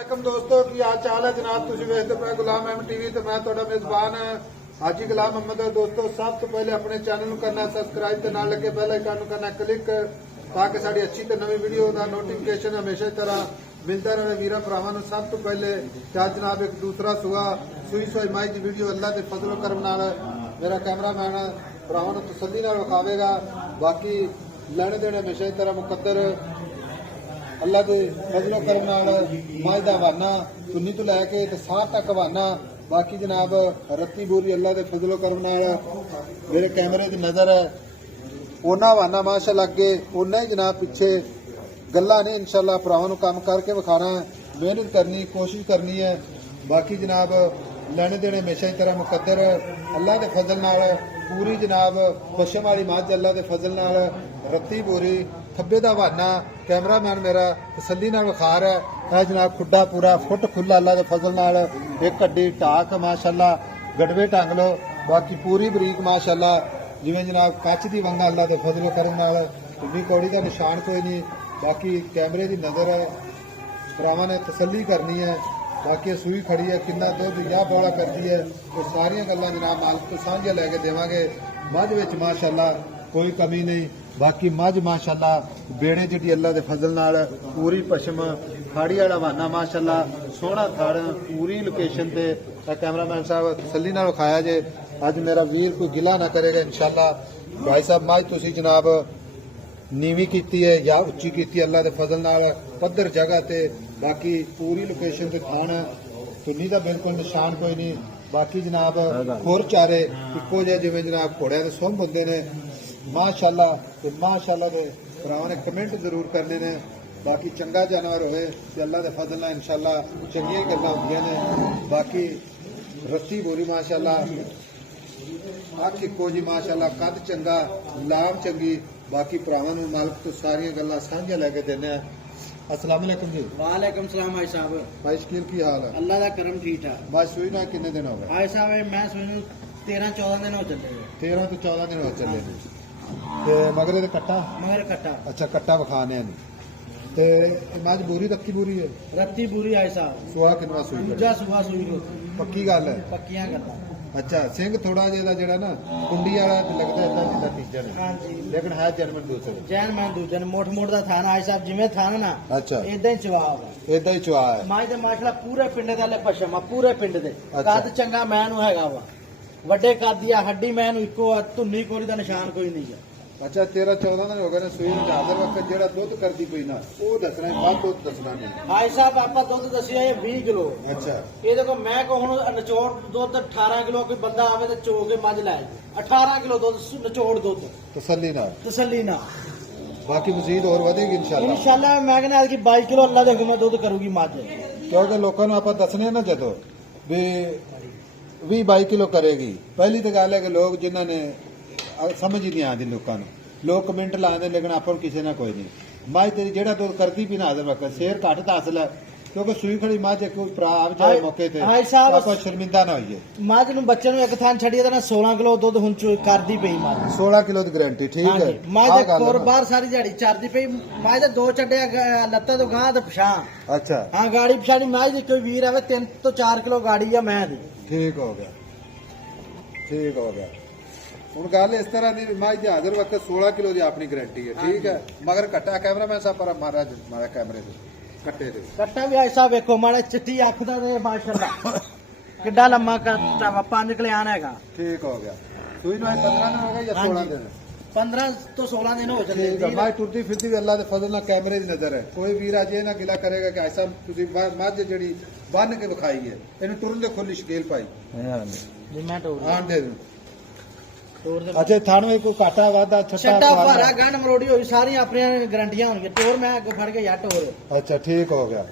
वालेकुम दोस्तों की हाल चाल है जनाब तुम वेखते पे गुलाम अहमद टीवी तो मैं थोड़ा मेजबान हाजी गुलाम अहमद है। दोस्तों सब तो पहले अपने चैनल करना सब्सक्राइब तो नाल लगे बेल आइकन करना क्लिक ताकि साड़ी अच्छी तो नवी वीडियो का नोटिफिकेशन हमेशा तरह मिलता रहे वीर भरावां। सब तो पहले क्या जनाब एक दूसरा सुहा सुई सोई माई की वीडियो अल्लाह के फजलो करम नाल मेरा कैमरामैन भरावां नूं तसल्ली नाल विखावेगा। बाकी लेने देने हमेशा तरह मुकद्दर अल्लाह के फजलो करम नाल मज का हवाना चुन्नी तो लैके साह तक हवाना। बाकी जनाब रत्ती बोरी अल्लाह के फजलो करम नाल मेरे कैमरे की नज़र है उन्ना हवाना माशाअल्लाह अगे उन्ना ही जनाब पिछे गल्लां ने इंशाअल्लाह भरावां नूं काम करके विखाना है मेहनत करनी कोशिश करनी है। बाकी जनाब लेने देने हमेशा ही तरह मुकद्दर अल्लाह के फजल नाल पूरी जनाब पशम वाली मझ अल्लाह के फजल नाल रत्ती बोरी खब्बे का हवाना कैमरामैन मेरा तसल्ली नाल विखा रहा है जनाब खुड्डा पूरा फुट खुला अल्लाह के फजल नाल एक हड्डी टाक माशाअल्लाह गड़वे टांग लो। बाकी पूरी बरीक माशाअल्लाह जिवें जनाब कच की वंगा अल्लाह के फजलो करम नाल उन्नी कौड़ी का निशान कोई नहीं। बाकी कैमरे की नज़र है भरावां ने तसल्ली करनी है। बाकी सूई खड़ी है किन्ना दुध या बौला करती है तो सारिया गल्लां जनाब मालिक तो सांझे लैके देवांगे। मझ विच माशाअल्लाह कोई कमी नहीं। बाकी मझ माशाअल्लाह बेड़े जिहड़ी अल्लाह के फजल नाल पूरी पशम खाड़ी वाला हवाना माशाअल्लाह सोहना थड़ पूरी लोकेशन ते कैमरामैन साहब तसल्ली नाल विखाया जे अज मेरा वीर कोई गिला ना करेगा इंशाअल्लाह। भाई साहब मझ तुसीं जनाब नीवी की है या उच्ची की अल्लाह के फजल नाल पद्धर जगह ते बाकी पूरी लोकेशन ते थान चुन्नी का बिल्कुल निशान कोई नहीं। बाकी जनाब खुर चारे इको जे जिवें जनाब घोड़िया के सुंभ होंदे ने माशाअल्लाह ते माशाअल्लाह दे भरावां ने कमेंट जरूर करने ने। बाकी चंगा जानवर होए ते अल्लाह के फजल नाल इंशाअल्लाह चंगियां गल्लां होंदियां ने। बाकी रस्सी बोरी माशाअल्लाह अख इको जी माशाअल्लाह कद चंगा लाम चंगी। बाकी भरावां नूं मालिक तो सारियां गल्लां सांझियां लैके देने। अस्सलाम वालेकुम जी। वालेकुम सलाम भाई साहब। भाई शकील की हाल है? अल्लाह का करम ठीक है। भाई सुई ना कितने दिन हो गए? भाई साहब मैं सुई 13-14 दिन हो चले। 13 तो 14 दिन हो चले ते मगर कट्टा मगर कट्टा अच्छा कट्टा विखाने ते मझ बोरी रत्ती बोरी है रत्ती पूरी आई साहब सुहा कितना सुई दूजा सुबह सुई को पक्की गल है पक्कियां करता। अच्छा सिंह थोड़ा जिहा जेड़ा ना कुंडी वाला लगता है जिदा तीजा ने हां जी लेकिन है जन्म दूसरे जैन मैं दूजन मोट मोट दा थाना आई साहब जिवें थाना ना अच्छा इदां ही जवाब है इदा ही चुआ है माई दे माशाल्लाह पूरे पिंड दे ले पशम पूरे पिंड दे अच्छा। कद चंगा मैं नु हैगा वा वड्डे कद दी हड्डी मैं नु इको धुन्नी कोरी दा निशान कोई नहीं है। अच्छा 13-14 दिन हो गए सुई में हाजिर वक्त जेड़ा दुध करती पई ना वो दसना है बाद दुध दसना नहीं। भाई साहब आपा दुध दसिया ये 20 किलो। अच्छा ये देखो मैं को हुण निचोड़ दुध 18 किलो कोई बंदा आवे ते चो के मझ लाए 18 किलो दुध निचोड़ दुध तसल्ली ना। बाकी मजीद और वधेगी इंशाल्लाह इंशाल्लाह मैं कहना कि 22 किलो अल्लाह दे हुक्म दुध करूगी मझ। क्योंकि लोगों को आप दसने ना जदों भी 20-22 किलो करेगी पहली तो गल है कि लोग जिन्होंने समझ ही नहीं आती लोगों लोग कमेंट लाते लेकिन आप किसी ना कोई नहीं मझ तेरी जेड़ा दुध करती भी ना हाजिर वक्त शेर घट तो हासिल है क्योंकि सूई खड़ी मझ एक भरा आ जाए मौके ते आप शर्मिंदा ना होइए। मझ नु बच्चे नु एक थान छड़िए ना 16 किलो दुध हुन करदी पई मझ 16 किलो की गारंटी ठीक है। मझ और बाहर सारी दिहाड़ी चरदी पई मझ दे दो चड्डे लत्ता तो गां ते पछां अच्छा हां गाड़ी पछाड़ी मझ दी कोई वीर आवे 3 तो 4 किलो गाड़ी है मैं दी ठीक हो गया हूँ गल इस तरह की मझ की हाजिर वक्त 16 किलो की अपनी गारंटी है ठीक है। मगर कट्टा कैमरामैन साहब पर महाराज मारा कैमरे से कट्टे दे कट्टा भी आई साहब देखो माड़ा चिट्टी अख दा ते माशाअल्लाह किड्डा लम्मा कट्टा वा 5 कल्याण हैगा ठीक हो गया। सुई नु 15 दिन हो गए या 16 दिन 15 तो 16 दिन हो चले। मझ टुरती फिरती भी अल्लाह के फजल नाल कैमरे की नजर है कोई वीर अज ये ना गिला करेगा कि ऐसा तुसी मझ जिहड़ी बन के विखाई है इन्हू टुरन दे खोली शकील पाई जी मैं टोर आन दे अच्छा थान में कोई काटा वादा छट्टा भारा गंढ मरोड़ी होई सारी अपनी गारंटियां होणगी टोर मैं अगे फड़ के या टोर अच्छा ठीक हो गया।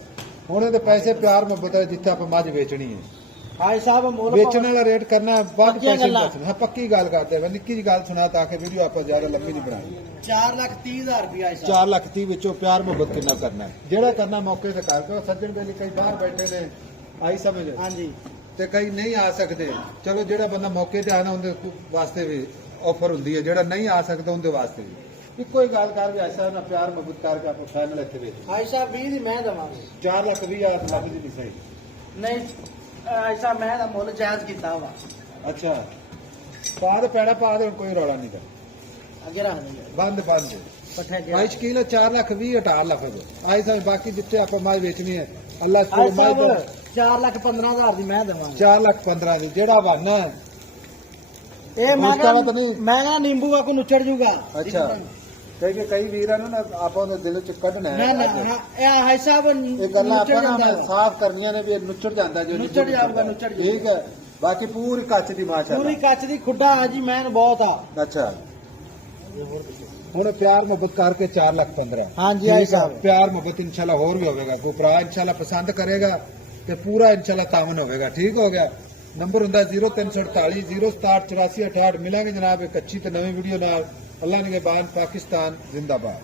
हुण ते पैसे प्यार मोहब्बत है जिथे आप मझ बेचनी है हाय साहब मोल बेचने वाला रेट करना बाद पैसे हाँ पक्की गल करते हैं निक्की जी गल सुना ताकि वीडियो आप ज्यादा लंबी नहीं बनानी। 4,30,000 रुपया 4,30,000 विचों प्यार मोहब्बत कितना करना है जेड़ा करना मौके से करके सज्जन बेली कई बाहर बैठे ने आई समझ हाँ जी ते कई नहीं आ सकते चलो जेड़ा बंदा मौके ते आना उनके वास्ते भी ऑफर होंदी है जेड़ा नहीं आ सकता उनके वास्ते भी ਇੱਕੋ ਹੀ ਗੱਲ ਕਰ ਵੀ ਐਸਾ ਨਾ ਪਿਆਰ ਮੁਹੱਬਤ ਕਰਕੇ ਆਪਾਂ ਫਾਈਨਲ ਇੱਥੇ ਵੇਚ ਭਾਈ ਸਾਹਿਬ 20 ਦੀ ਮੈਂ ਦਵਾਂਗੇ 4 ਲੱਖ 20,000 ਲੱਖ ਦੀ ਨਹੀਂ ਸਹੀ ਨਹੀਂ ਐਸਾ ਮੈਂ ਦਾ ਮੁੱਲ ਜਾਇਜ਼ ਕੀਤਾ ਵਾ ਅੱਛਾ ਪਾ ਦੇ ਪੈਣਾ ਪਾ ਦੇ ਹੁਣ ਕੋਈ ਰੌਲਾ ਨਹੀਂ ਦਾ ਅੱਗੇ ਰੱਖ ਦੇ ਬੰਦ ਪੱਠੇ ਭਾਈ ਸ਼ਕੀਲ 4 ਲੱਖ 20 ਹਟਾ ਲੱਖ ਆਈ ਸਾਹਿਬ ਬਾਕੀ ਜਿੱਥੇ ਆਪਾਂ ਮਾਝ ਵੇਚਣੀ ਹੈ ਅੱਲਾਹ ਭਾਈ ਮਾਝ ਸਾਹਿਬ 4,15,000 ਦੀ ਮੈਂ ਦਵਾਂਗਾ 4 ਲੱਖ 15 ਦੀ ਜਿਹੜਾ ਬਹਾਨਾ ਇਹ ਮੈਂ ਉਸਕਾ ਤਾਂ ਨਹੀਂ। ਕਿਹਾ ਨਿੰਬੂ ਆ ਕੋ ਨੁੱਚੜ ਜੂਗਾ ਅੱਛਾ ਕਿ ਕਈ ਵੀਰਾਂ ਨੂੰ ਨਾ ਆਪਾਂ ਉਹਦੇ ਦਿਲ ਚ ਕੱਢਣਾ ਨਾ ਨਾ ਹੈ ਇਹ ਭਾਈ ਸਾਹਿਬ ਇਹ ਗੱਲਾਂ ਆਪਾਂ ਨਾ ਸਾਫ਼ ਕਰਨੀਆਂ ਨੇ ਵੀ ਇਹ ਨੁੱਚੜ ਜਾਂਦਾ ਜੋ ਨੁੱਚੜ ਜਾਊਗਾ, ਨੁੱਚੜ ਜਾਊਗਾ। ਠੀਕ ਹੈ ਬਾਕੀ ਪੂਰੀ ਕੱਚ ਦੀ ਮਾਸ਼ਾਅੱਲਾ ਪੂਰੀ ਕੱਚ ਦੀ ਖੁੱਡਾ ਆ ਜੀ ਮੈਂ ਬਹੁਤ ਆ ਅੱਛਾ ਹੁਣ ਪਿਆਰ ਮੁਹੱਬਤ ਕਰਕੇ 4 ਲੱਖ 15 ਹਾਂਜੀ, ਠੀਕ ਆਈ ਹੈ, ਸਾਹਿਬ। ਪਿਆਰ ਮੁਹੱਬਤ ਇਨਸ਼ਾਅੱਲਾ ਹੋਰ ਵੀ ਹੋਵੇਗਾ ਕੋਈ ਭਰਾ ਇਨਸ਼ਾਅੱਲਾ ਪਸੰਦ ਕਰੇਗਾ ਤੇ ਪੂਰਾ ਇਨਸ਼ਾਅੱਲਾ ਤਾਮਨ ਹੋਵੇਗਾ ਠੀਕ ਹੋ ਗਿਆ ਨੰਬਰ ਹੁੰਦਾ 0348 067 84 68 ਮਿਲਾਂਗੇ ਜਨਾਬ ਇੱਕ ਅੱਛੀ ਤੇ ਨਵੀਂ ਵੀਡੀਓ ਨਾਲ ਅੱਲਾਹ ਨਿਗਹਿਬਾਨ ਪਾਕਿस्तान जिंदाबाद।